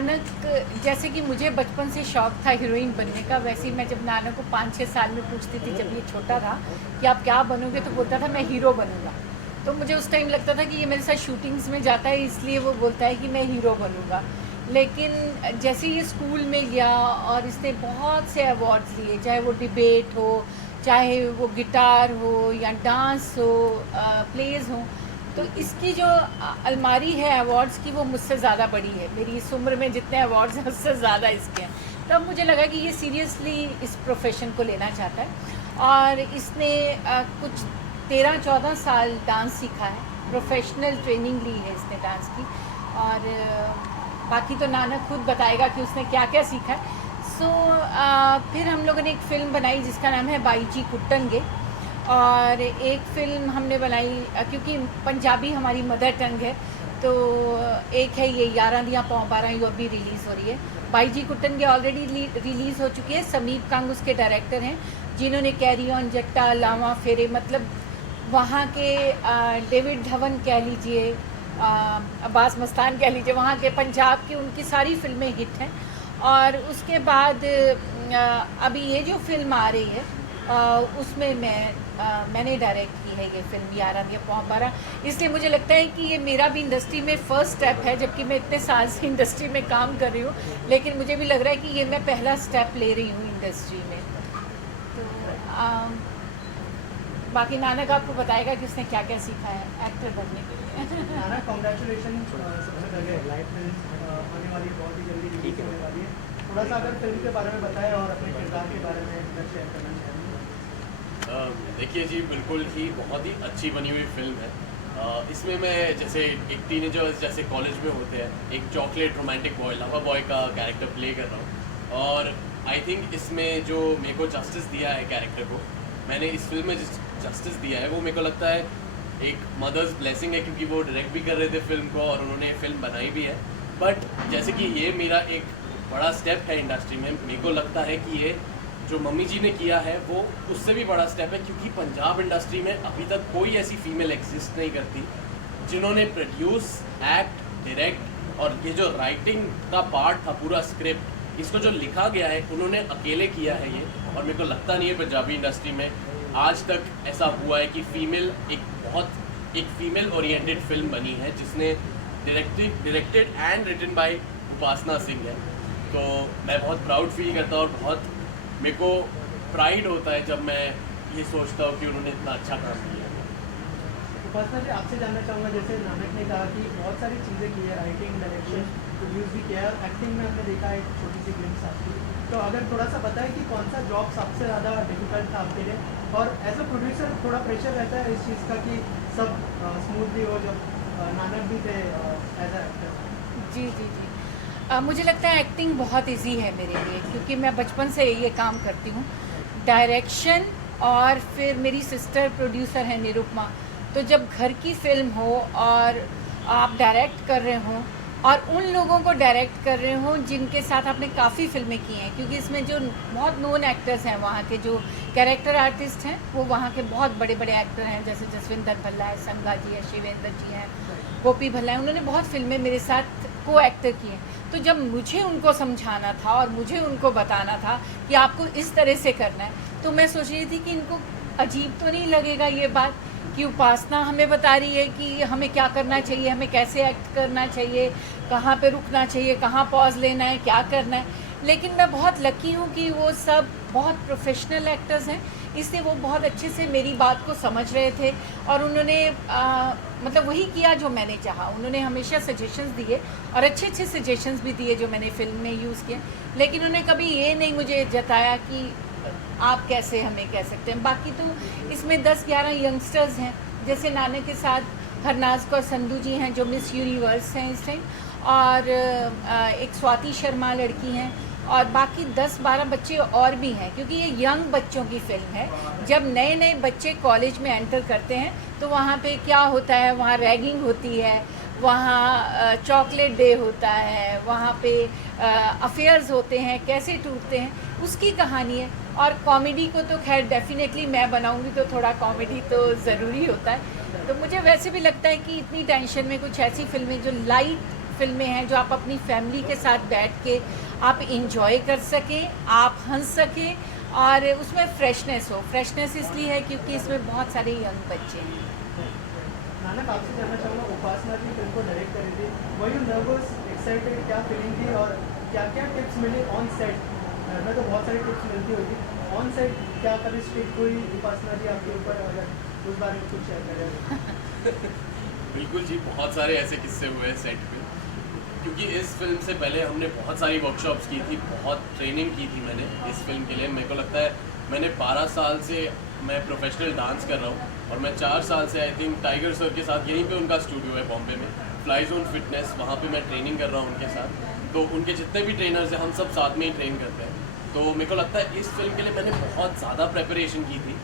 नानक, जैसे कि मुझे बचपन से शौक था हीरोइन बनने का, वैसे ही मैं जब नानक को 5-6 साल में पूछती थी जब ये छोटा था कि आप क्या बनोगे, तो बोलता था मैं हीरो बनूंगा। तो मुझे उस टाइम लगता था कि ये मेरे साथ शूटिंग्स में जाता है इसलिए वो बोलता है कि मैं हीरो बनूंगा। लेकिन जैसे ये स्कूल में गया और इसने बहुत से अवार्ड्स लिए, चाहे वो डिबेट हो, चाहे वो गिटार हो या डांस हो, प्लेज हो, तो इसकी जो अलमारी है अवार्ड्स की वो मुझसे ज़्यादा बड़ी है। मेरी इस उम्र में जितने अवार्ड्स हैं उससे ज़्यादा इसके हैं। तब मुझे लगा कि ये सीरियसली इस प्रोफेशन को लेना चाहता है और इसने कुछ 13-14 साल डांस सीखा है, प्रोफेशनल ट्रेनिंग ली है इसने डांस की। और बाकी तो नानक खुद बताएगा कि उसने क्या क्या सीखा है। फिर हम लोगों ने एक फ़िल्म बनाई जिसका नाम है बाईजी कुट्टनगे, और एक फ़िल्म हमने बनाई क्योंकि पंजाबी हमारी मदर टंग है, तो एक है ये 11 दियाँ पौ 12 जो अभी रिलीज़ हो रही है। बाईजी कुट्टनगे ऑलरेडी रिलीज़ हो चुकी है। समीप कंग उसके डायरेक्टर हैं, जिन्होंने कैरी ऑन जट्टा, लावा फेरे, मतलब वहाँ के डेविड धवन कह लीजिए, अब्बास मस्तान कह लीजिए, वहाँ के पंजाब की उनकी सारी फ़िल्में हिट हैं। और उसके बाद अभी ये जो फ़िल्म आ रही है उसमें मैंने डायरेक्ट की है ये फ़िल्म 11 दियाँ पौ 12। इसलिए मुझे लगता है कि ये मेरा भी इंडस्ट्री में फ़र्स्ट स्टेप है, जबकि मैं इतने साल से इंडस्ट्री में काम कर रही हूँ, लेकिन मुझे भी लग रहा है कि ये मैं पहला स्टेप ले रही हूँ इंडस्ट्री में। तो बाकी नानक आपको बताएगा कि उसने क्या क्या सीखा है एक्टर बनने के लिए। नानक कॉन्ग्रेचुलेशन सबसे पहले लाइव फिल्म आने वाली है, बहुत ही जल्दी रिलीज होने वाली है। थोड़ा सा अगर फिल्म के बारे में बताएं और अपने किरदार के बारे में शेयर करना चाहेंगे। देखिए जी, बिल्कुल ही बहुत ही अच्छी बनी हुई फिल्म है। इसमें मैं जैसे एक टीनेजर्स जैसे कॉलेज में होते हैं, एक chocolate romantic boy, lover boy का कैरेक्टर प्ले कर रहा हूँ। और आई थिंक इसमें जो मेरे को जस्टिस दिया है कैरेक्टर को, मैंने इस फिल्म में जस्टिस दिया है, वो मेरे को लगता है एक मदर्स ब्लेसिंग है, क्योंकि वो डायरेक्ट भी कर रहे थे फिल्म को और उन्होंने फिल्म बनाई भी है। बट जैसे कि ये मेरा एक बड़ा स्टेप है इंडस्ट्री में, मेरे को लगता है कि ये जो मम्मी जी ने किया है वो उससे भी बड़ा स्टेप है, क्योंकि पंजाब इंडस्ट्री में अभी तक कोई ऐसी फीमेल एग्जिस्ट नहीं करती जिन्होंने प्रोड्यूस, एक्ट, डायरेक्ट और ये जो राइटिंग का पार्ट था, पूरा स्क्रिप्ट, इसको जो लिखा गया है उन्होंने अकेले किया है ये। और मेरे को लगता नहीं है पंजाबी इंडस्ट्री में आज तक ऐसा हुआ है कि एक फीमेल ओरिएंटेड फिल्म बनी है जिसने डायरेक्टेड एंड रिटन बाय उपासना सिंह है। तो मैं बहुत प्राउड फील करता हूँ और बहुत मेरे को प्राइड होता है जब मैं ये सोचता हूँ कि उन्होंने इतना अच्छा काम किया। उपासना जी, आपसे जानना चाहूँगा, जैसे नानक ने कहा कि बहुत सारी चीज़ें की है, राइटिंग, डायरेक्शन, प्रोड्यूस भी किया है, और एक्टिंग में हमने देखा है एक छोटी सी ग्लिम्स आपकी। तो अगर थोड़ा सा बताएं कि कौन सा जॉब सबसे ज़्यादा डिफिकल्ट था आपके लिए, और एज अ प्रोड्यूसर थोड़ा प्रेशर रहता है इस चीज़ का कि सब स्मूथली हो, जब नानक भी थे एज अ एक्टर। जी जी जी, मुझे लगता है एक्टिंग बहुत इजी है मेरे लिए, क्योंकि मैं बचपन से ये काम करती हूँ। डायरेक्शन, और फिर मेरी सिस्टर प्रोड्यूसर है निरुपमा, तो जब घर की फिल्म हो और आप डायरेक्ट कर रहे हो और उन लोगों को डायरेक्ट कर रहे हो जिनके साथ आपने काफ़ी फिल्में की हैं, क्योंकि इसमें जो बहुत नोन एक्टर्स हैं, वहाँ के जो कैरेक्टर आर्टिस्ट हैं वो वहाँ के बहुत बड़े बड़े एक्टर हैं, जैसे जसविंदर भल्ला है, संगा जी है, शिवेंद्र जी हैं, गोपी भल्ला है, उन्होंने बहुत फिल्में मेरे साथ को एक्टर की हैं। तो जब मुझे उनको समझाना था और मुझे उनको बताना था कि आपको इस तरह से करना है, तो मैं सोच रही थी कि इनको अजीब तो नहीं लगेगा ये बात कि उपासना हमें बता रही है कि हमें क्या करना चाहिए, हमें कैसे एक्ट करना चाहिए, कहाँ पे रुकना चाहिए, कहाँ पॉज लेना है, क्या करना है। लेकिन मैं बहुत लकी हूँ कि वो सब बहुत प्रोफेशनल एक्टर्स हैं, इसलिए वो बहुत अच्छे से मेरी बात को समझ रहे थे और उन्होंने मतलब वही किया जो मैंने चाहा। उन्होंने हमेशा सजेशंस दिए और अच्छे अच्छे सजेशंस भी दिए जो मैंने फ़िल्म में यूज़ किए, लेकिन उन्होंने कभी ये नहीं मुझे जताया कि आप कैसे हमें कह सकते हैं। बाकी तो इसमें 10-11 यंगस्टर्स हैं, जैसे नानक के साथ हरनाज कौर संधू जी हैं जो मिस यूनिवर्स हैं इस टाइम, और एक स्वाति शर्मा लड़की हैं, और बाकी 10-12 बच्चे और भी हैं, क्योंकि ये यंग बच्चों की फ़िल्म है। जब नए नए बच्चे कॉलेज में एंटर करते हैं तो वहाँ पे क्या होता है, वहाँ रैगिंग होती है, वहाँ चॉकलेट डे होता है, वहाँ पे अफेयर्स होते हैं, कैसे टूटते हैं, उसकी कहानी है। और कॉमेडी को तो खैर डेफिनेटली मैं बनाऊंगी, तो थोड़ा कॉमेडी तो ज़रूरी होता है। तो मुझे वैसे भी लगता है कि इतनी टेंशन में कुछ ऐसी फिल्में जो लाइट फिल्में हैं जो आप अपनी फैमिली के साथ बैठ के आप इंजॉय कर सकें, आप हंस सकें और उसमें फ्रेशनेस हो। फ्रेशनेस इसलिए है क्योंकि इसमें बहुत सारे यंग बच्चे हैं। नानक, आपसे जानना चाहूँगा, उपासना जी फिल्म को डायरेक्ट करी थी, वर यू नर्वस, एक्साइटेड, क्या फीलिंग थी और क्या क्या टिप्स मिले ऑन सेट? घर में तो बहुत सारी टिप्स मिलती होगी, ऑन सेट क्या कभी स्ट्रिक्ट हुई उपासना जी आपके ऊपर? अगर उस बारे में कुछ शेयर करें। बिल्कुल जी, बहुत सारे ऐसे किस्से हुए सेट पे, क्योंकि इस फिल्म से पहले हमने बहुत सारी वर्कशॉप्स की थी, बहुत ट्रेनिंग की थी मैंने इस फिल्म के लिए। मेरे को लगता है मैंने 12 साल से मैं प्रोफेशनल डांस कर रहा हूँ और मैं 4 साल से आई थिंक टाइगर सर के साथ, यहीं पे उनका स्टूडियो है बॉम्बे में, फ्लाई जोन फिटनेस, वहाँ पे मैं ट्रेनिंग कर रहा हूँ उनके साथ। तो उनके जितने भी ट्रेनर्स हैं हम सब साथ में ही ट्रेन करते हैं। तो मेरे को लगता है इस फिल्म के लिए मैंने बहुत ज़्यादा प्रेपरेशन की थी,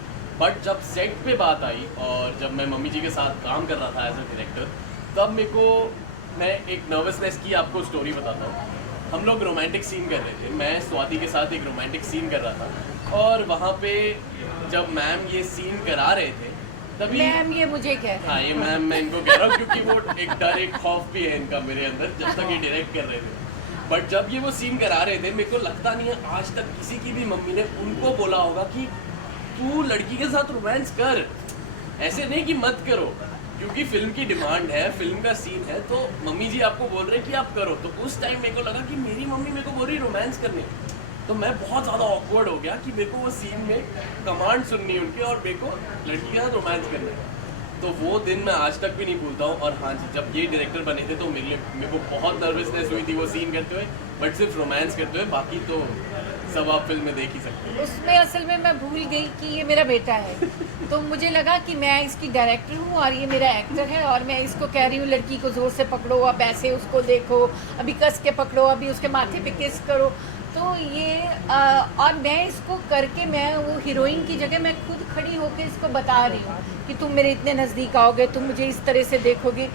बट जब सेट पे बात आई और जब मैं मम्मी जी के साथ काम कर रहा था एज अ डायरेक्टर, तब मेरे को, मैं एक नर्वसनेस की आपको स्टोरी बताता हूँ। हम लोग रोमांटिक सीन कर रहे थे, मैं स्वाति के साथ एक रोमांटिक सीन कर रहा था और वहाँ पे जब मैम ये सीन करा रहे थे तभी, मैम ये मुझे कह रहे हाँ ये मैम मैं इनको कह रहा हूँ क्योंकि वो एक डर, एक खौफ भी है इनका मेरे अंदर जब तक ये डायरेक्ट कर रहे थे। बट जब ये वो सीन करा रहे थे, मेरे को लगता नहीं है आज तक किसी की भी मम्मी ने उनको बोला होगा कि तू लड़की के साथ रोमांस कर, ऐसे नहीं कि मत करो, क्योंकि फिल्म की डिमांड है, फिल्म का सीन है, तो मम्मी जी आपको बोल रहे हैं कि आप करो। तो उस टाइम मेरे को लगा कि मेरी मम्मी मेरे को बोल रही रोमांस करने, तो मैं बहुत ज़्यादा ऑकवर्ड हो गया कि मेरे को वो सीन में कमांड सुननी उनकी और मेरे को लड़की के साथ रोमांस करना है। तो वो दिन मैं आज तक भी नहीं भूलता हूँ। और हाँ जी, जब ये डायरेक्टर बने थे तो मेरे को बहुत नर्वसनेस हुई थी वो सीन करते हुए, बट सिर्फ रोमांस करते हुए, बाकी तो सब आप फिल्म में देख ही सकते हैं। उसमें असल में मैं भूल गई कि ये मेरा बेटा है, तो मुझे लगा कि मैं इसकी डायरेक्टर हूँ और ये मेरा एक्टर है और मैं इसको कह रही हूँ लड़की को ज़ोर से पकड़ो, अब ऐसे उसको देखो, अभी कस के पकड़ो, अभी उसके माथे पे किस करो। तो ये और मैं इसको करके, मैं वो हीरोइन की जगह मैं खुद खड़ी होकर इसको बता रही हूँ कि तुम मेरे इतने नज़दीक आओगे, तुम मुझे इस तरह से देखोगे।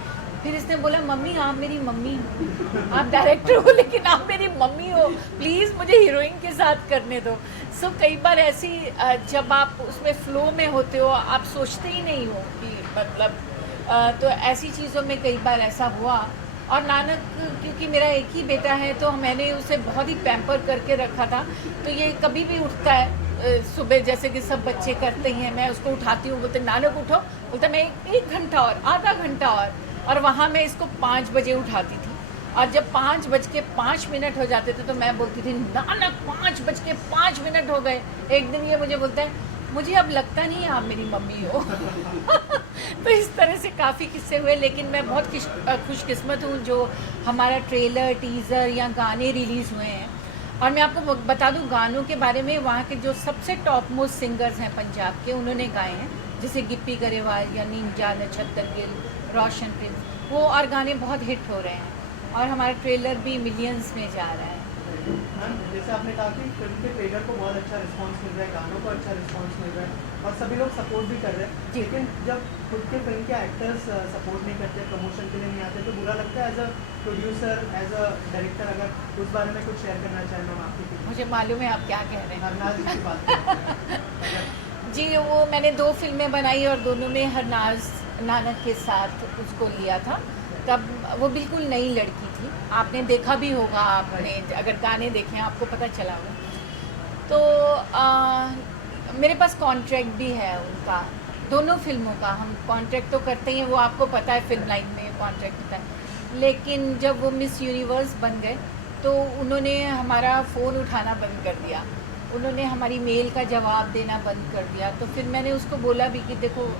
फिर इसने बोला मम्मी आप मेरी मम्मी हो, आप डायरेक्टर हो लेकिन आप मेरी मम्मी हो, प्लीज़ मुझे हीरोइन के साथ करने दो। सो कई बार ऐसी जब आप उसमें फ़्लो में होते हो आप सोचते ही नहीं हो कि मतलब तो ऐसी चीज़ों में कई बार ऐसा हुआ। और नानक क्योंकि मेरा एक ही बेटा है तो मैंने उसे बहुत ही पैम्पर करके रखा था, तो ये कभी भी उठता है सुबह जैसे कि सब बच्चे करते हैं, मैं उसको उठाती हूँ, बोलते नानक उठो, बोलता मैं एक घंटा और, आधा घंटा और वहाँ मैं इसको 5 बजे उठाती थी और जब 5:05 हो जाते थे तो मैं बोलती थी नानक 5:05 हो गए। एक दिन ये मुझे बोलता है मुझे अब लगता नहीं है आप मेरी मम्मी हो। तो इस तरह से काफ़ी किस्से हुए, लेकिन मैं बहुत खुशकिस्मत हूँ जो हमारा ट्रेलर, टीज़र या गाने रिलीज़ हुए हैं। और मैं आपको बता दूँ गानों के बारे में, वहाँ के जो सबसे टॉप मोस्ट सिंगर्स हैं पंजाब के, उन्होंने गाए हैं, जैसे गिप्पी गरेवाल या नीमजा, नक्षत्र गिल, रोशन प्रिंस, वो और गाने बहुत हिट हो रहे हैं और हमारा ट्रेलर भी मिलियंस में जा रहा है। मैम, जैसे आपने कहा कि फिल्म के ट्रेलर को बहुत अच्छा रिस्पांस मिल रहा है, गानों को अच्छा रिस्पांस मिल रहा है और सभी लोग सपोर्ट भी कर रहे हैं, लेकिन जब खुद के फिल्म के एक्टर्स सपोर्ट नहीं करते, प्रमोशन के लिए नहीं आते, तो बुरा लगता है as a producer, as a director. अगर उस बारे में कुछ शेयर करना चाहें मैम आपकी फिल्म। मुझे मालूम है आप क्या कह रहे हैं। हरनाज की बात करते हैं। जी, वो मैंने 2 फिल्में बनाई और दोनों में हरनाज नानक के साथ उसको लिया था। तब वो बिल्कुल नई लड़की थी, आपने देखा भी होगा, आपने अगर गाने देखे हैं आपको पता चला होगा। तो मेरे पास कॉन्ट्रैक्ट भी है उनका, दोनों फिल्मों का हम कॉन्ट्रैक्ट तो करते ही हैं, वो आपको पता है फिल्म लाइन में कॉन्ट्रैक्ट होता है। लेकिन जब वो मिस यूनिवर्स बन गए तो उन्होंने हमारा फ़ोन उठाना बंद कर दिया, उन्होंने हमारी मेल का जवाब देना बंद कर दिया। तो फिर मैंने उसको बोला भी कि देखो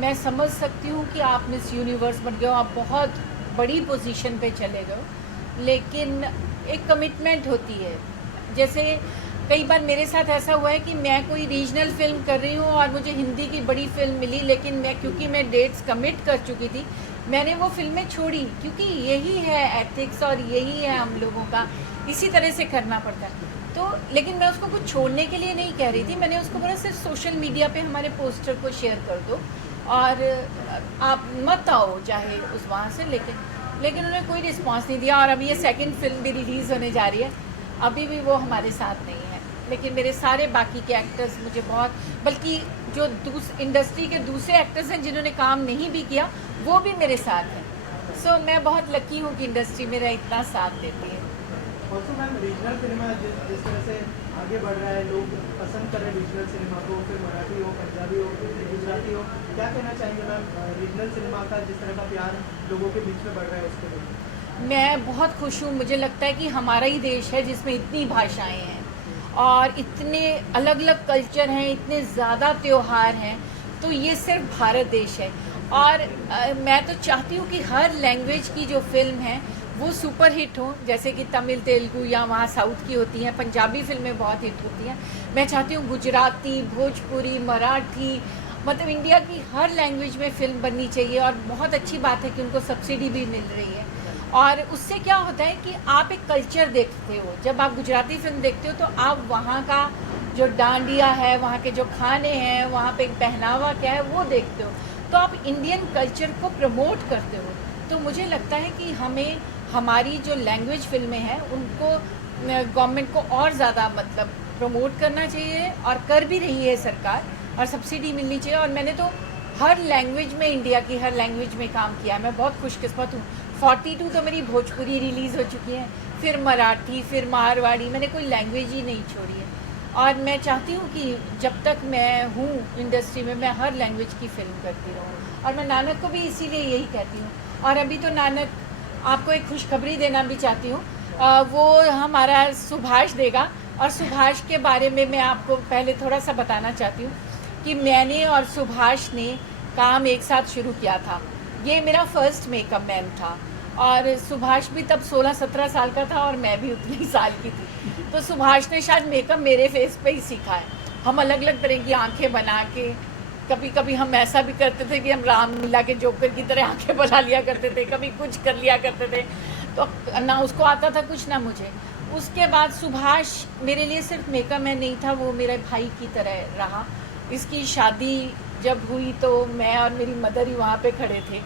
मैं समझ सकती हूँ कि आप मिस यूनिवर्स बन गए हो, आप बहुत बड़ी पोजीशन पे चले गए, लेकिन एक कमिटमेंट होती है। जैसे कई बार मेरे साथ ऐसा हुआ है कि मैं कोई रीजनल फिल्म कर रही हूँ और मुझे हिंदी की बड़ी फिल्म मिली, लेकिन मैं क्योंकि मैं डेट्स कमिट कर चुकी थी मैंने वो फिल्में छोड़ी, क्योंकि यही है एथिक्स और यही है हम लोगों का, इसी तरह से करना पड़ता है। तो लेकिन मैं उसको कुछ छोड़ने के लिए नहीं कह रही थी, मैंने उसको बोला सिर्फ सोशल मीडिया पे हमारे पोस्टर को शेयर कर दो और आप मत आओ चाहे उस वहाँ से। लेकिन उन्होंने कोई रिस्पांस नहीं दिया और अभी ये सेकंड फिल्म भी रिलीज़ होने जा रही है, अभी भी वो हमारे साथ नहीं है। लेकिन मेरे सारे बाकी के एक्टर्स मुझे बहुत, बल्कि जो इंडस्ट्री के दूसरे एक्टर्स हैं जिन्होंने काम नहीं भी किया वो भी मेरे साथ हैं। सो सो मैं बहुत लकी हूँ कि इंडस्ट्री मेरा इतना साथ देती है। ऑल्सो मैम रीजनल सिनेमा जिस तरह से आगे बढ़ रहा है, लोग पसंद कर रहे हैं रीजनल सिनेमा को, फिर मराठी हो, पंजाबी हो, गुजराती हो, क्या कहना चाहेंगे मैम रीजनल सिनेमा का जिस तरह का प्यार लोगों के बीच में बढ़ रहा है उसके लिए? मैं बहुत खुश हूँ। मुझे लगता है कि हमारा ही देश है जिसमें इतनी भाषाएं हैं और इतने अलग अलग कल्चर हैं, इतने ज़्यादा त्योहार हैं, तो ये सिर्फ भारत देश है। और मैं तो चाहती हूँ कि हर लैंग्वेज की जो फिल्म है वो सुपर हिट हो, जैसे कि तमिल, तेलुगु या वहाँ साउथ की होती हैं, पंजाबी फिल्में बहुत हिट होती हैं। मैं चाहती हूँ गुजराती, भोजपुरी, मराठी, मतलब इंडिया की हर लैंग्वेज में फ़िल्म बननी चाहिए। और बहुत अच्छी बात है कि उनको सब्सिडी भी मिल रही है। और उससे क्या होता है कि आप एक कल्चर देखते हो। जब आप गुजराती फिल्म देखते हो तो आप वहाँ का जो डांडिया है, वहाँ के जो खाने हैं, वहाँ पे पहनावा क्या है वो देखते हो, तो आप इंडियन कल्चर को प्रमोट करते हो। तो मुझे लगता है कि हमें हमारी जो लैंग्वेज फिल्में हैं उनको गवर्नमेंट को और ज़्यादा मतलब प्रमोट करना चाहिए, और कर भी रही है सरकार, और सब्सिडी मिलनी चाहिए। और मैंने तो हर लैंग्वेज में, इंडिया की हर लैंग्वेज में काम किया है। मैं बहुत खुशकिस्मत हूँ। 42 तो मेरी भोजपुरी रिलीज़ हो चुकी है, फिर मराठी, फिर मारवाड़ी, मैंने कोई लैंग्वेज ही नहीं छोड़ी है। और मैं चाहती हूँ कि जब तक मैं हूँ इंडस्ट्री में, मैं हर लैंग्वेज की फ़िल्म करती रहूँ। और मैं नानक को भी इसीलिए यही कहती हूँ। और अभी तो नानक, आपको एक खुशखबरी देना भी चाहती हूँ, वो हमारा सुभाष देगा। और सुभाष के बारे में मैं आपको पहले थोड़ा सा बताना चाहती हूँ कि मैंने और सुभाष ने काम एक साथ शुरू किया था। ये मेरा फर्स्ट मेकअप मैन था, और सुभाष भी तब 16-17 साल का था और मैं भी उतनी साल की थी। तो सुभाष ने शायद मेकअप मेरे फेस पे ही सीखा है। हम अलग अलग तरह की आंखें बना के, कभी कभी हम ऐसा भी करते थे कि हम राम लीला के जोकर की तरह आंखें बना लिया करते थे, कभी कुछ कर लिया करते थे। तो ना उसको आता था कुछ, ना मुझे। उसके बाद सुभाष मेरे लिए सिर्फ मेकअप मैन नहीं था, वो मेरे भाई की तरह रहा। इसकी शादी जब हुई तो मैं और मेरी मदर ही वहाँ पे खड़े थे।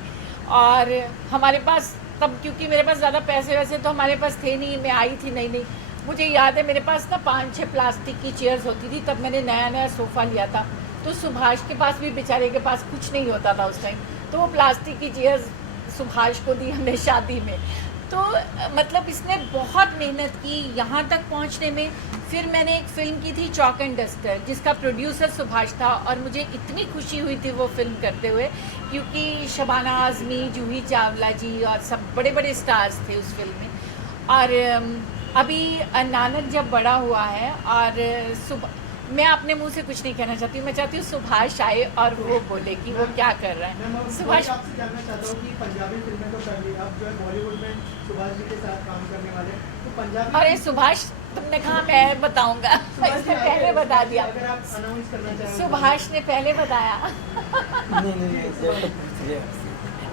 और हमारे पास तब, क्योंकि मेरे पास ज़्यादा पैसे वैसे तो हमारे पास थे नहीं, मैं आई थी नई नई। मुझे याद है मेरे पास ना 5-6 प्लास्टिक की चेयर्स होती थी, तब मैंने नया नया सोफ़ा लिया था। तो सुभाष के पास भी, बेचारे के पास कुछ नहीं होता था उस टाइम, तो वो प्लास्टिक की चेयर्स सुभाष को दी हमने शादी में। तो मतलब इसने बहुत मेहनत की यहाँ तक पहुँचने में। फिर मैंने एक फ़िल्म की थी चॉक एंड डस्टर, जिसका प्रोड्यूसर सुभाष था, और मुझे इतनी खुशी हुई थी वो फिल्म करते हुए, क्योंकि शबाना आज़मी, जूही चावला जी और सब बड़े बड़े स्टार्स थे उस फिल्म में। और अभी नानक जब बड़ा हुआ है, और मैं अपने मुंह से कुछ नहीं कहना चाहती हूँ, मैं चाहती हूँ सुभाष आए और वो बोले कि वो क्या कर रहा है। सुभाष, आपसे जानना चाहता हूँ कि पंजाबी फिल्में तो कर ली, अब जो है बॉलीवुड में सुभाष जी के साथ काम करने वाले, तो पंजाबी। अरे सुभाष, तुमने कहा मैं बताऊंगा, इसने पहले बता दिया। अगर आप अनाउंस करना चाहें। सुभाष ने पहले बताया।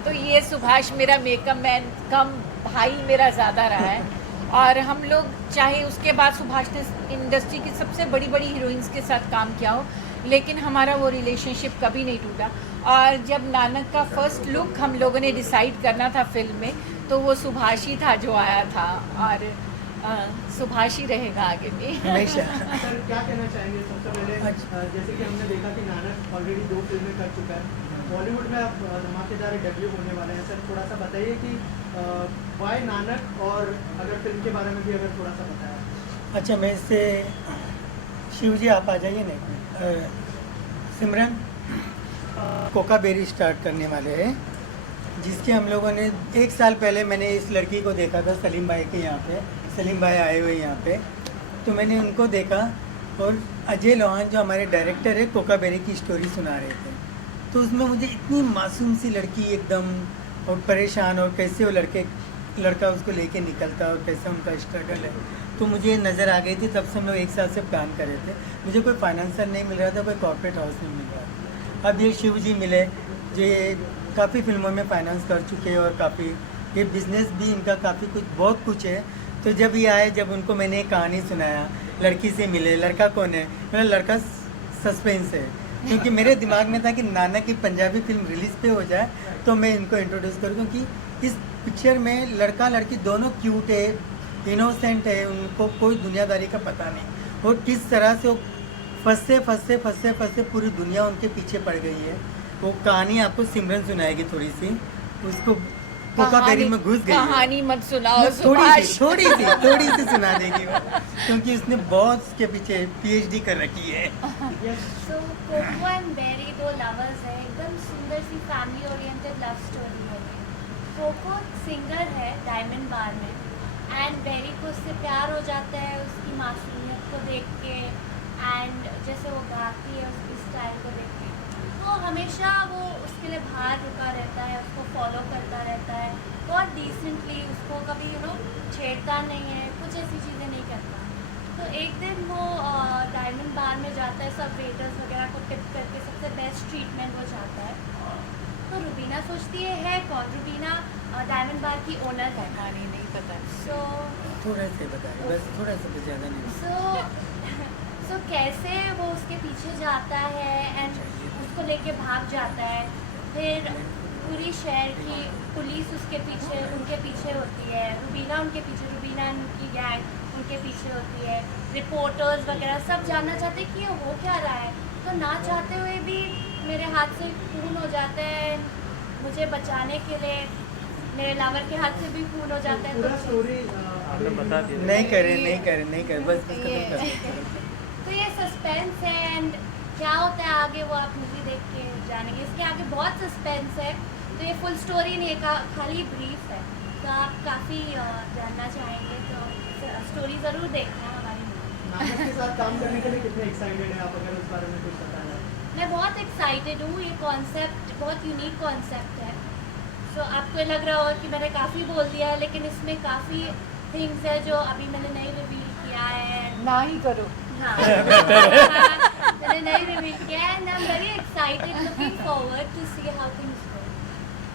तो ये सुभाष मेरा मेकअप मैन कम भाई मेरा ज़्यादा रहा है। और हम लोग, चाहे उसके बाद सुभाष ने इंडस्ट्री की सबसे बड़ी बड़ी हीरोइंस के साथ काम किया हो, लेकिन हमारा वो रिलेशनशिप कभी नहीं टूटा। और जब नानक का फर्स्ट लुक हम लोगों ने डिसाइड करना था फिल्म में, तो वो सुभाष ही था जो आया था, और सुभाष ही रहेगा आगे भी। सर क्या कहना चाहेंगे सबसे पहले, जैसे कि हमने देखा कि नानक ऑलरेडी 2 फिल्में कर चुका है, बॉलीवुड में अब धमाकेदार डेब्यू होने वाले हैं। सर थोड़ा सा बताइए कि वाई नानक, और अगर फिल्म के बारे में भी अगर थोड़ा सा बताया। अच्छा, मैं इससे शिव जी आप आ जाइए ना। सिमरन कोका बेरी स्टार्ट करने वाले हैं, जिसके हम लोगों ने 1 साल पहले मैंने इस लड़की को देखा था सलीम भाई के यहाँ पे। सलीम भाई आए हुए यहाँ पे, तो मैंने उनको देखा, और अजय लोहान जो हमारे डायरेक्टर है कोका बेरी की स्टोरी सुना रहे थे। तो उसमें मुझे इतनी मासूम सी लड़की एकदम, और परेशान, और कैसे वो लड़का उसको लेके निकलता और कैसे उनका स्ट्रगल है, तो मुझे नज़र आ गई थी। तब से हम लोग 1 साल से प्लान कर रहे थे। मुझे कोई फाइनेंसर नहीं मिल रहा था, कोई कॉर्पोरेट हाउस नहीं मिल रहा था। अब ये शिव जी मिले, जो ये काफ़ी फिल्मों में फाइनेंस कर चुके हैं, और काफ़ी ये बिज़नेस भी इनका काफ़ी कुछ, बहुत कुछ है। तो जब ये आए, जब उनको मैंने एक कहानी सुनाया, लड़की से मिले, लड़का कौन है, मेरा लड़का सस्पेंस है, क्योंकि मेरे दिमाग में था कि नानक की पंजाबी फिल्म रिलीज़ पे हो जाए तो मैं इनको इंट्रोड्यूस करूँ, क्योंकि इस पिक्चर में लड़का लड़की दोनों क्यूट है, इनोसेंट है, उनको कोई दुनियादारी का पता नहीं, और किस तरह से वो फंसे पूरी दुनिया उनके पीछे पड़ गई है। वो कहानी आपको सिमरन सुनाएगी थोड़ी सी, उसको कोकाबेरी में घुस गई है। कहानी मत सुनाओ थोड़ी सुभाष। थोड़ी सी सुना देगी वो, क्योंकि उसने बहुत के पीछे PhD कर रखी है। So कोको एंड बेरी दो लवर्स हैं, एकदम सुंदर सी फैमिली ओरिएंटेड लव स्टोरी है ये। कोको सिंगर है डायमंड बार में, एंड बेरी को उससे प्यार हो जाता है उसकी मासूमियत को देख के, एंड जैसे वो गाती है उसकी स्टाइल को देख के, तो हमेशा वो उसके लिए बाहर रुका रहता है, उसको फॉलो करता रहता है बहुत डिसेंटली, उसको कभी छेड़ता नहीं है, कुछ ऐसी चीज़ें नहीं करता। तो एक दिन वो डायमंड बार में जाता है, सब वेटर्स वगैरह को टिप करके सबसे बेस्ट ट्रीटमेंट वो चाहता है। तो रुबीना सोचती है कौन, रुबीना डायमंड बार की ओनर है। कहानी नहीं पता। सो थोड़ा सा बताइए, बस थोड़ा सा, तो ज़्यादा नहीं। सो कैसे वो उसके पीछे जाता है एंड उसको लेके भाग जाता है, फिर पूरी शहर की पुलिस उसके पीछे, उनके पीछे होती है, रुबीना उनके पीछे, रुबीना एंड उनकी गैंग उनके पीछे होती है, रिपोर्टर्स वगैरह सब जानना चाहते हैं कि ये हो क्या रहा है। तो ना चाहते हुए भी मेरे हाथ से खून हो जाता है, मुझे बचाने के लिए मेरे लवर के हाथ से भी खून हो जाता है। पूरा तो स्टोरी आपने बता दिया। नहीं करें, बस खत्म कर। तो ये सस्पेंस है, एंड क्या होता है आगे वो आप मूवी देख के जानेंगे। इसके आगे बहुत सस्पेंस है, तो ये फुल स्टोरी नहीं है, खाली ब्रीफ है, तो आप काफ़ी जानना चाहेंगे तो स्टोरी ज़रूर देखना हमारी मूवी। नाटक के साथ काम करने के लिए कितने एक्साइटेड हैं आप, अगर उस बारे में कुछ बताना है? मैं बहुत एक्साइटेड हूँ, ये कॉन्सेप्ट बहुत यूनिक कॉन्सेप्ट है। सो आपको लग रहा होगा कि मैंने काफ़ी बोल दिया है, लेकिन इसमें काफ़ी थिंग्स है जो अभी मैंने नहीं रिवील किया है। ना ही करो। हाँ मैंने नहीं रिवील किया है, and I am very excited, looking forward to see how things go.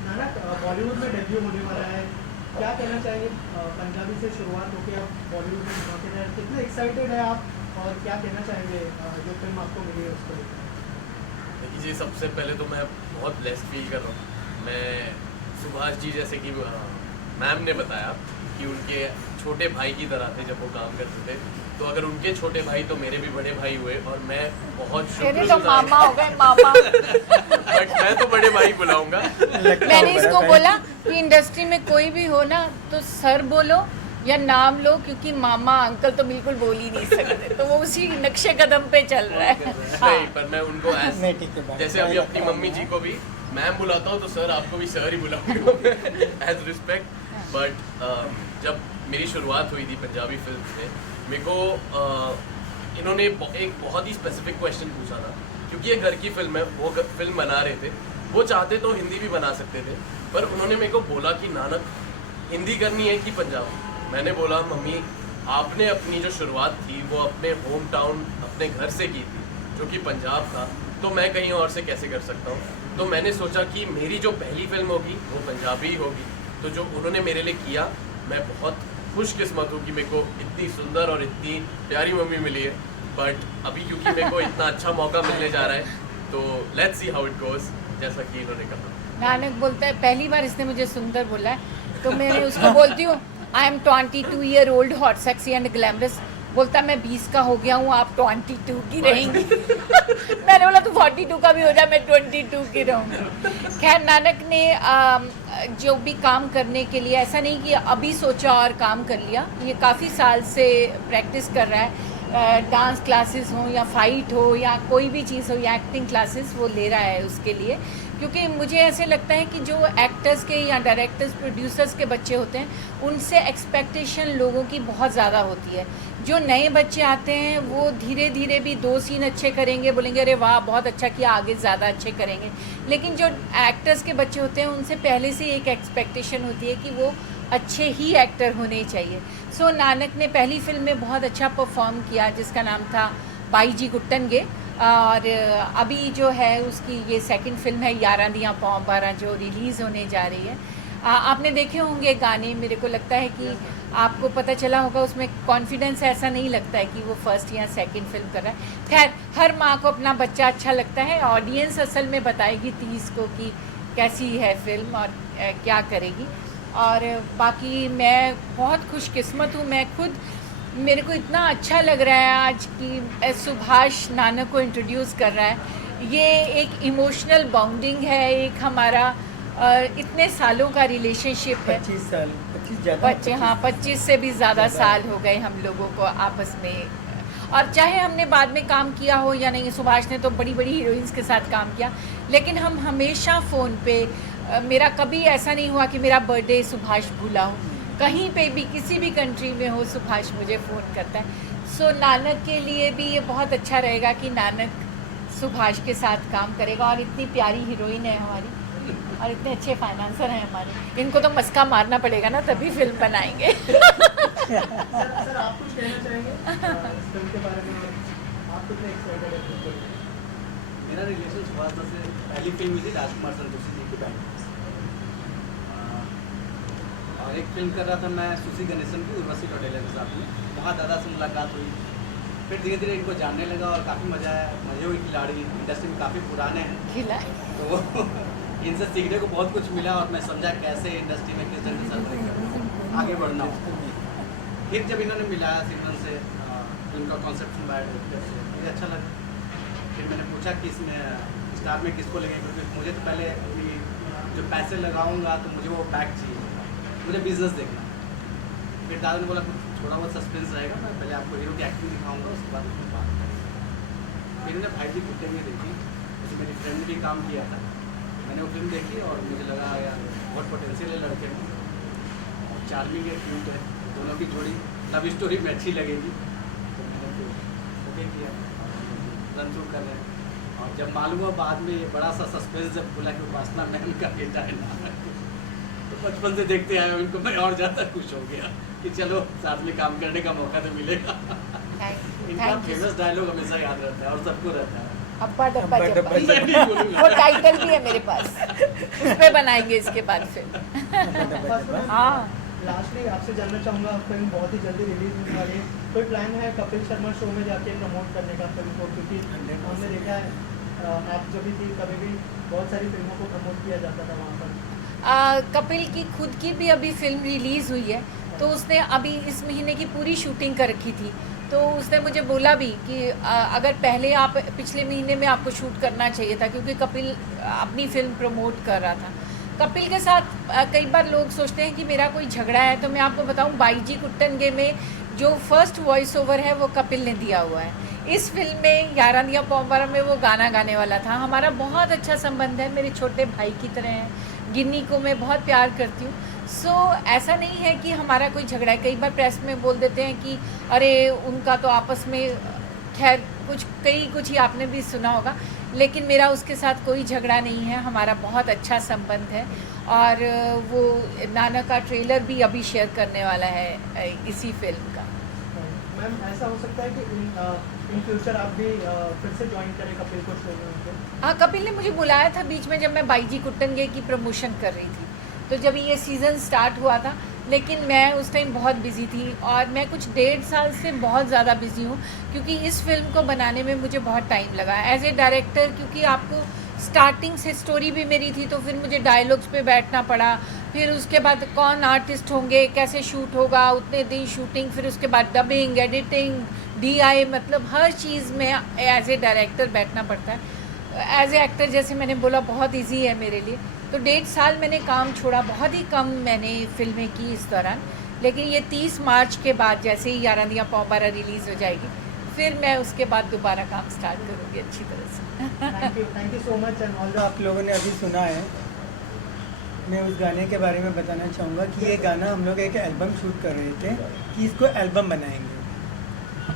Nanak Bollywood में डेब्यू होने वाला है, क्या कहना चाहेंगे? पंजाबी से शुरुआत होकर आप बॉलीवुड में पहुँचे हैं, कितने एक्साइटेड है आप, और क्या कहना चाहेंगे जो फिल्म आपको मिली है उसको लेकर? देखिए जी, सबसे पहले तो मैं बहुत ब्लेस्ड फील कर रहा हूँ। मैं सुभाष जी, जैसे कि मैम ने बताया कि उनके छोटे भाई की तरह थे जब वो काम करते थे, तो अगर उनके छोटे भाई तो मेरे भी बड़े भाई हुए, और मैं बहुत तेरे तो मामा हो गए, मामा। बट मैं तो बड़े भाई बुलाऊंगा। मैंने इसको बोला कि इंडस्ट्री में कोई भी हो ना तो सर बोलो या नाम लो, क्योंकि मामा अंकल तो बिल्कुल बोल ही नहीं सकते, तो वो उसी नक्शे कदम पे चल रहा है। नहीं, पर मैं उनको नहीं, ठीक है, जैसे अभी अपनी मम्मी जी को भी मैम बुलाता हूँ, तो सर आपको भी सर ही बुलाऊंगा एज रिस्पेक्ट। बट जब मेरी शुरुआत हुई थी पंजाबी फिल्म में, मेरे को इन्होंने एक बहुत ही स्पेसिफिक क्वेश्चन पूछा था, क्योंकि ये घर की फिल्म है, वो फिल्म बना रहे थे, वो चाहते तो हिंदी भी बना सकते थे, पर उन्होंने मेरे को बोला कि नानक हिंदी करनी है कि पंजाबी। मैंने बोला मम्मी, आपने अपनी जो शुरुआत थी वो अपने होम टाउन, अपने घर से की थी, जो कि पंजाब था, तो मैं कहीं और से कैसे कर सकता हूँ। तो मैंने सोचा कि मेरी जो पहली फिल्म होगी वो पंजाबी ही होगी। तो जो उन्होंने मेरे लिए किया, मैं बहुत खुशकिस्मत हूँ कि मेरे को इतनी सुंदर और इतनी प्यारी मम्मी मिली है। बट अभी क्योंकि मेरे को इतना अच्छा मौका मिलने जा रहा है, तो let's see how it goes, जैसा कि इन्होंने कहा। नानक बोलता है, पहली बार इसने मुझे सुंदर बोला है, तो मैं उसको बोलती हूँ I am 22 year old, hot, sexy and glamorous. बोलता है मैं 20 का हो गया हूँ, आप 22 की रहेंगी। मैंने बोला तू 42 का भी हो जा, मैं 22 की रहूँगी। खैर, नानक ने जो भी काम करने के लिए, ऐसा नहीं कि अभी सोचा और काम कर लिया, ये काफ़ी साल से प्रैक्टिस कर रहा है। डांस क्लासेस हो या फाइट हो या कोई भी चीज़ हो या एक्टिंग क्लासेस, वो ले रहा है उसके लिए। क्योंकि मुझे ऐसे लगता है कि जो एक्टर्स के या डायरेक्टर्स, प्रोड्यूसर्स के बच्चे होते हैं, उनसे एक्सपेक्टेशन लोगों की बहुत ज़्यादा होती है। जो नए बच्चे आते हैं वो धीरे धीरे भी 2 सीन अच्छे करेंगे, बोलेंगे अरे वाह बहुत अच्छा किया, आगे ज़्यादा अच्छे करेंगे। लेकिन जो एक्टर्स के बच्चे होते हैं उनसे पहले से एक एक्सपेक्टेशन होती है कि वो अच्छे ही एक्टर होने चाहिए। सो नानक ने पहली फिल्म में बहुत अच्छा परफॉर्म किया, जिसका नाम था बाई जी गुट्टनगे, और अभी जो है उसकी ये सेकंड फिल्म है यारां दियां पौं 12, जो रिलीज़ होने जा रही है। आपने देखे होंगे गाने, मेरे को लगता है कि आपको पता चला होगा, उसमें कॉन्फिडेंस ऐसा नहीं लगता है कि वो फर्स्ट या सेकंड फिल्म कर रहा है। खैर, हर माँ को अपना बच्चा अच्छा लगता है, ऑडियंस असल में बताएगी 30 को कि कैसी है फिल्म और क्या करेगी। और बाकी मैं बहुत खुशकिस्मत हूँ, मैं खुद, मेरे को इतना अच्छा लग रहा है आज कि सुभाष नानक को इंट्रोड्यूस कर रहा है। ये एक इमोशनल बॉन्डिंग है, एक हमारा इतने सालों का रिलेशनशिप है। 25 साल 25 ज़्यादा 25 हाँ 25 से भी ज़्यादा साल हो गए हम लोगों को आपस में। और चाहे हमने बाद में काम किया हो या नहीं, सुभाष ने तो बड़ी बड़ी हीरोइंस के साथ काम किया, लेकिन हम हमेशा फ़ोन पे मेरा कभी ऐसा नहीं हुआ कि मेरा बर्थडे सुभाष भूला हो। कहीं पे भी किसी भी कंट्री में हो सुभाष मुझे फ़ोन करता है। सो नानक के लिए भी ये बहुत अच्छा रहेगा कि नानक सुभाष के साथ काम करेगा। और इतनी प्यारी हीरोइन है हमारी और इतने अच्छे फाइनेंसर हैं हमारे, इनको तो मस्का मारना पड़ेगा ना तभी फिल्म बनाएंगे। सर आप कुछ कहना चाहेंगे इस फिल्म के बारे में, आप कितने एक्साइटेड हैं फिल्म को लेकर? मेरा रिलेशन सुभाष दत्त से पहली फिल्म हुई थी राजकुमार संतोषी जी की बैंड। और एक फिल्म कर रहा था मैं सुशी गणेशन की उर्वशी टोटेला के साथ में, वहाँ दादा से मुलाकात हुई। फिर धीरे धीरे इनको जानने लगा और काफ़ी मज़ा आया, मज़े हुई। खिलाड़ी इंडस्ट्री में काफ़ी पुराने हैं खिला तो इनसे सीखने को बहुत कुछ मिला और मैं समझा कैसे इंडस्ट्री में किस ढंग से सर्वाइव करना, आगे बढ़ना हो। फिर जब इन्होंने मिलाया सिमरन से, फिल्म का कॉन्सेप्ट सुनवाया डायरेक्टर से, मुझे अच्छा लगा। फिर मैंने पूछा कि इसमें स्टार में किसको लगेगा, क्योंकि मुझे तो पहले जो पैसे लगाऊंगा तो मुझे वो बैक चाहिए, मुझे बिजनेस देखना। फिर दादा ने बोला थोड़ा बहुत सस्पेंस रहेगा, मैं पहले आपको हीरो की एक्टिंग दिखाऊंगा, उसके बाद उसमें बात करेंगे। फिर मैंने भाई जी कुत्ते में देखी, उसमें मेरी फ्रेंड ने भी काम किया था। मैंने वो फिल्म देखी और मुझे लगा यार बहुत पोटेंशियल है लड़के में, और चार्मिंग है, क्यूट है, दोनों की जोड़ी लव स्टोरी में अच्छी लगेगी। तो मैंने फिर ओके किया, रन थ्रू कर रहे हैं। और जब मालूम हुआ बाद में ये बड़ा सा सस्पेंस जब खुला कि उपासना मैम का बेटा है ना, तो बचपन से देखते आए उनको, मैं और ज़्यादा खुश हो गया कि चलो साथ में काम करने का मौका तो मिलेगा। इनका फेमस डायलॉग हमेशा याद रहता है और सबको रहता है, अब्बा डब्बा अब्बा जब्बा। डब्बा मैं नहीं बोलूँगा। वो टाइटल भी है मेरे पास, उस पे बनाएंगे इसके बाद फिल्म। हाँ लास्टली आपसे जानना चाहूँगा, फिल्म बहुत ही जल्दी रिलीज होने वाली है, कोई प्लान है कपिल शर्मा शो में जाके प्रमोट करने का फिल्म को? क्योंकि हमने देखा है आप जब भी थी कभी भी बहुत सारी फिल्मों को प्रमोट किया जाता था वहाँ पर। कपिल की खुद की भी अभी फिल्म रिलीज़ हुई है, तो उसने अभी इस महीने की पूरी शूटिंग कर रखी थी। तो उसने मुझे बोला भी कि अगर पहले आप पिछले महीने में आपको शूट करना चाहिए था, क्योंकि कपिल अपनी फिल्म प्रमोट कर रहा था। कपिल के साथ कई बार लोग सोचते हैं कि मेरा कोई झगड़ा है, तो मैं आपको बताऊं बाईजी कुट्टनगे में जो फर्स्ट वॉइस ओवर है वो कपिल ने दिया हुआ है। इस फिल्म में यारा दिया पौंबारा में वो गाना गाने वाला था। हमारा बहुत अच्छा संबंध है, मेरे छोटे भाई की तरह है। गिन्नी को मैं बहुत प्यार करती हूँ। सो ऐसा नहीं है कि हमारा कोई झगड़ा है। कई बार प्रेस में बोल देते हैं कि अरे उनका तो आपस में, खैर कुछ ही आपने भी सुना होगा, लेकिन मेरा उसके साथ कोई झगड़ा नहीं है। हमारा बहुत अच्छा संबंध है। और वो नानक का ट्रेलर भी अभी शेयर करने वाला है इसी फिल्म का। मैम ऐसा हो सकता है कि इन फ्यूचर आप भी फिर से ज्वाइन करें कपिल को शो में उनके? हाँ, कपिल ने मुझे बुलाया था बीच में जब मैं बाईजी कुट्टनगे की प्रमोशन कर रही थी, तो जब ये सीज़न स्टार्ट हुआ था, लेकिन मैं उस टाइम बहुत बिज़ी थी और मैं कुछ 1.5 साल से बहुत ज़्यादा बिज़ी हूँ, क्योंकि इस फिल्म को बनाने में मुझे बहुत टाइम लगा एज ए डायरेक्टर। क्योंकि आपको स्टार्टिंग से स्टोरी भी मेरी थी, तो फिर मुझे डायलॉग्स पे बैठना पड़ा, फिर उसके बाद कौन आर्टिस्ट होंगे, कैसे शूट होगा, उतने दिन शूटिंग, फिर उसके बाद डबिंग, एडिटिंग, DI, मतलब हर चीज़ में एज ए डायरेक्टर बैठना पड़ता है। एज ए एक्टर जैसे मैंने बोला बहुत ईजी है मेरे लिए। तो 1.5 साल मैंने काम छोड़ा, बहुत ही कम मैंने फिल्में की इस दौरान। लेकिन ये 30 मार्च के बाद जैसे ही यारा दिया पौंबारा रिलीज़ हो जाएगी, फिर मैं उसके बाद दोबारा काम स्टार्ट करूँगी अच्छी तरह से। Thank you so much and all the. आप लोगों ने अभी सुना है, मैं उस गाने के बारे में बताना चाहूँगा कि ये गाना हम लोग एक एल्बम शूट कर रहे थे कि इसको एल्बम बनाएंगे।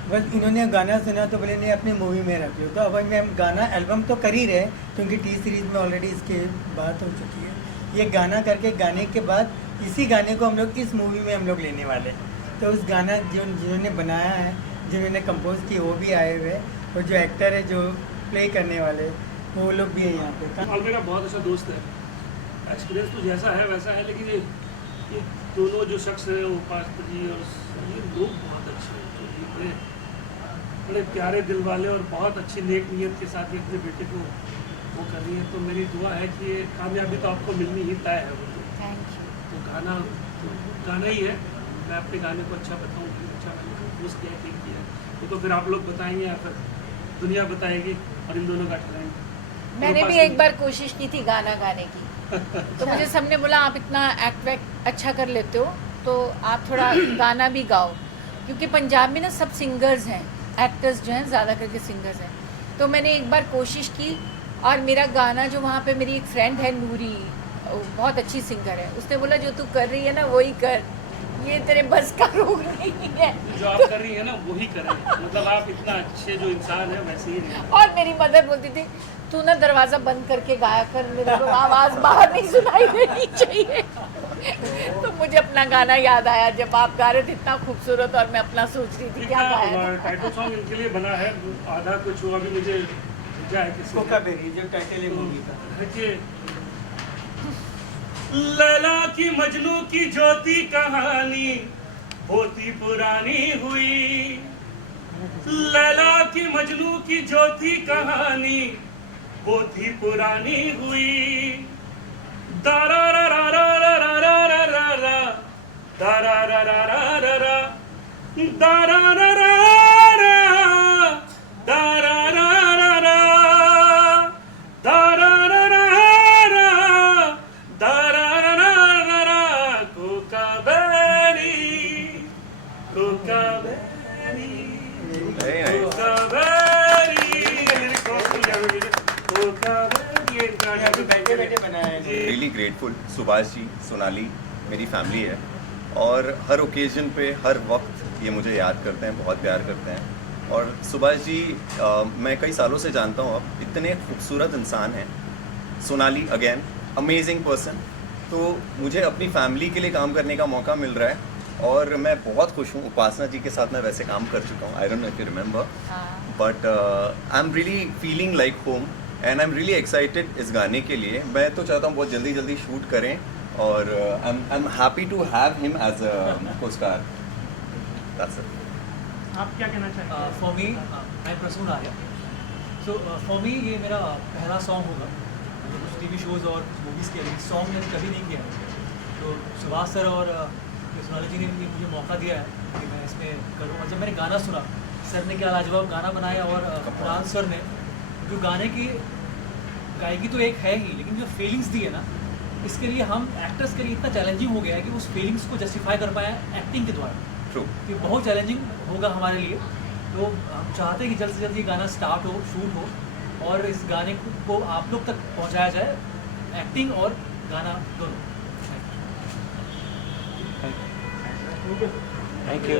बस इन्होंने गाना सुना तो बोले नहीं अपनी मूवी में रख लो। तो अब हम गाना एल्बम तो कर ही रहे, क्योंकि टी सीरीज़ में ऑलरेडी इसकी बात हो चुकी है। ये गाना करके गाने के बाद इसी गाने को हम लोग इस मूवी में हम लोग लेने वाले। तो उस गाना जिन्होंने बनाया है, जिन्होंने कंपोज की, वो भी आए हुए, और जो एक्टर है जो प्ले करने वाले वो लोग भी है यहाँ पे। और मेरा बहुत अच्छा दोस्त है, एक्सपीरियंस तो जैसा है वैसा है, लेकिन ये दोनों जो शख्स हैं, उपासना जी और ये लोग बहुत अच्छे हैं। तो ये बड़े प्यारे दिल वाले और बहुत अच्छी नेक नीयत के साथ ये अपने बेटे को वो कर रही है। तो मेरी दुआ है कि ये कामयाबी तो आपको मिलनी ही तय है। वो थैंक यू। तो गाना ही है। मैं अपने गाने को अच्छा बताऊँ कि अच्छा मैंने कंपोज किया, ठीक किया, ये तो फिर आप लोग बताएंगे या फिर दुनिया बताएगी और इन दोनों का ठहराएंगे। मैंने भी एक बार कोशिश की थी गाना गाने की, तो मुझे सबने बोला आप इतना एक्ट वैक्ट अच्छा कर लेते हो तो आप थोड़ा गाना भी गाओ, क्योंकि पंजाब में ना सब सिंगर्स हैं, एक्टर्स जो हैं ज़्यादा करके सिंगर्स हैं। तो मैंने एक बार कोशिश की और मेरा गाना जो वहाँ पे मेरी एक फ्रेंड है नूरी, वो बहुत अच्छी सिंगर है, उसने बोला जो तू कर रही है ना वही कर, ये तेरे बस का रोग नहीं है। जो आप कर रही है ना वही करें, मतलब आप इतना अच्छे जो इंसान है वैसे ही नहीं। और मेरी मदर बोलती थी तू ना दरवाज़ा बंद करके गाया कर, मेरे को आवाज़ बाहर नहीं सुनाई देनी चाहिए। तो मुझे अपना गाना याद आया जब आप गा रहे थे इतना खूबसूरत, और मैं अपना सोच रही थी क्या गाया था। टाइटल सॉन्ग इनके लिए बना है, आधा कुछ हुआ भी मुझे क्या है किसी कोका बेरी जो टाइटल है मूवी का। देखिए, लैला की मजनू की ज्योति कहानी होती पुरानी हुई, लैला की मजनू की ज्योति कहानी होती पुरानी हुई, दारा रा रा रा रा रा रा रा रा, दारा रा रा रा रा रा, दारा रा रा रा, दारा रा रा रा, दारा रा रा रा, दारा रा रा रा, कोका बेरी, कोका बेरी, कोका बेरी, कोका बेरी, बैठे बैठे बनाया है। Really grateful. सुभाष जी, सोनाली मेरी फैमिली है और हर ओकेजन पे हर वक्त ये मुझे याद करते हैं, बहुत प्यार करते हैं। और सुभाष जी मैं कई सालों से जानता हूँ, अब इतने खूबसूरत इंसान हैं। Sonali again amazing person. तो मुझे अपनी फैमिली के लिए काम करने का मौका मिल रहा है और मैं बहुत खुश हूँ। उपासना जी के साथ मैं वैसे काम कर चुका हूँ, I don't know if you remember, but I am really feeling like home and I am really excited इस गाने के लिए। मैं तो चाहता हूँ बहुत जल्दी जल्दी शूट करें और I am happy to have him as a co star. That's it. आप क्या कहना चाहेंगे? For me I am Prasoon Arya. So for me ये मेरा पहला सॉन्ग होगा, जो कुछ टीवी शोज़ और मूवीज़ के लिए सॉन्ग मैंने कभी नहीं किया है। तो सुभाष सर और सोनाली जी ने मुझे मौका दिया है कि मैं इसमें करूँ। और जब मैंने गाना सुना, सर ने क्या लाजवाब गाना बनाया, और कुरान सर ने जो गाने की गायकी तो एक है ही, लेकिन जो फीलिंग्स दी है ना, इसके लिए हम एक्टर्स के लिए इतना चैलेंजिंग हो गया है कि उस फीलिंग्स को जस्टिफाई कर पाए एक्टिंग के द्वारा। ट्रू। ये बहुत चैलेंजिंग होगा हमारे लिए। तो हम चाहते हैं कि जल्द से जल्द ये गाना स्टार्ट हो, शूट हो और इस गाने को आप लोग तक पहुंचाया जाए, एक्टिंग और गाना दोनों। Thank you.